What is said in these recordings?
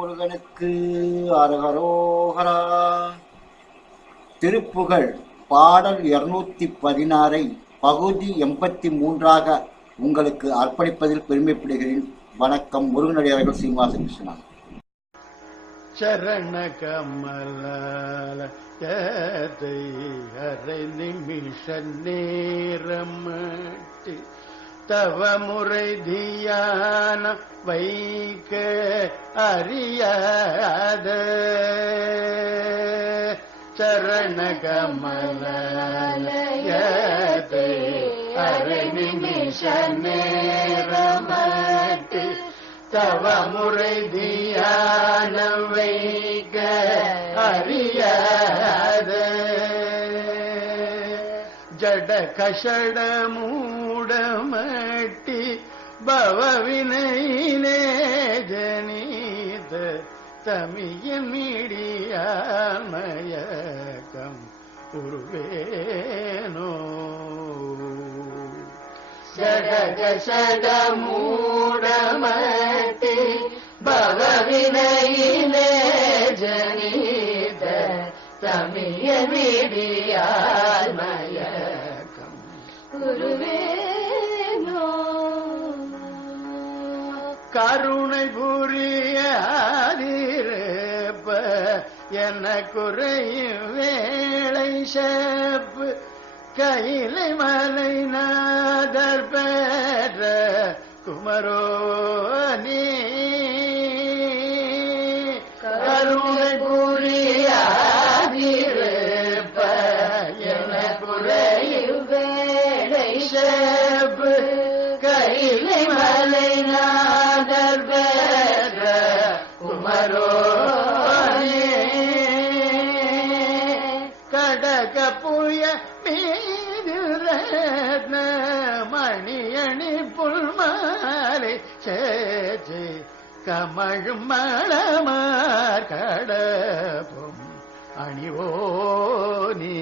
முருகனுக்கு அரகரோகரா. திருப்புகழ் பாடல் 216 பகுதி 83 உங்களுக்கு அர்ப்பணிப்பதில் பெருமைப்படுகிறேன். வணக்கம். முருகனடியார்கள் சீனிவாச கிருஷ்ணன். சரண கமலால அரை நிமிஷ நேரமட்டு தவ முறை தியானம் வைக்க அறியாத சரண கமலாலயத்தை அரை நிமிஷ நேரமட்டு தவ முறை தியானம் வைக்க அறியாத ஜட கஷட மூடமட்டி பவவினையிலே ஜனீத தமிய மீடியாமயக்கம் உருவேனோ ஜட மூடமட்டி பவவினையிலே ஜனீத தமிய மீடியாமயக்கம் உருவேனோ கருணை புரியாதிருப்ப என்ன குறையும் வேளை செப்பு கையிலை மலை நாதர் பெற்ற குமரோனி கருணை புரியாதிருப்ப என்ன குறையும் வேளை செப்பு கையிலை மலை நாதர் பெற்ற குமரோனி கடக புய மீதுரத்ன மணியணி புல்மாலை சேச்சி கமழும் மணமார் கடப்பும் அணிவோனி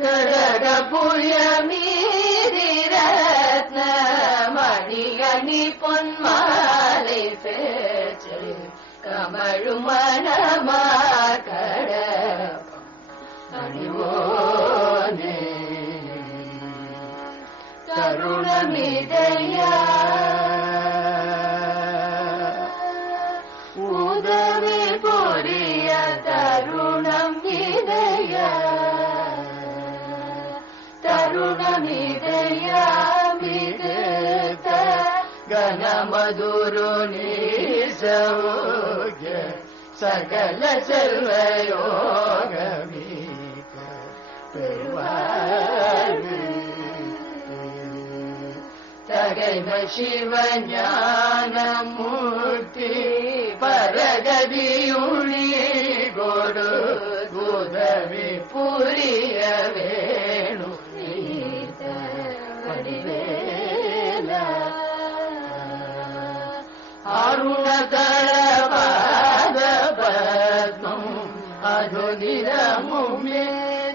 கடக புய மீதிரத்ன மணியணி பொன்மாலை சேச்சி கமழும் மணமார் கடப்பும் அணிவோனே தருணமிதையா உதவி பொரிய தருணம் இதயா தருணமிதையா மிகுத்த கனமதுரு நீசோக சகல செல்வயோகமீக பெருவாழ்வு தகைமை சிவஞானமூர்த்தி பரகதியுளி கொடு உதவி புரிய வேணு வடிவேலா அருணதள பாத பத்மம் அதுதிரமுமே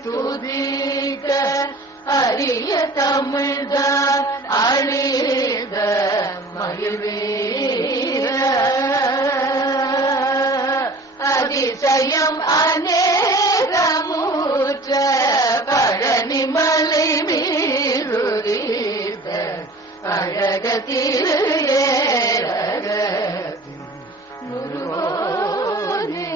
துதிக்க அரிய தமிழ்தான் அழித மகிழ்வீர அதிசயம் அநேகமூற்ற பழனிமலை மீருரித அழக திரு ஏரகத்தின் முருகோனே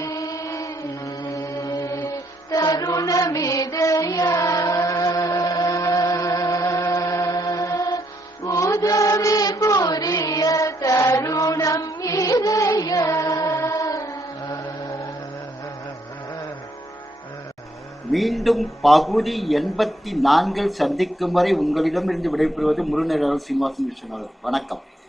தருணமிதையா உதவி புரிய தருணம் இதயா. மீண்டும் பகுதி 84 சந்திக்கும் வரை உங்களிடமிருந்து விடைபெறுவது முருகனடியார்கள் சீனிவாச கிருஷ்ணன். வணக்கம்.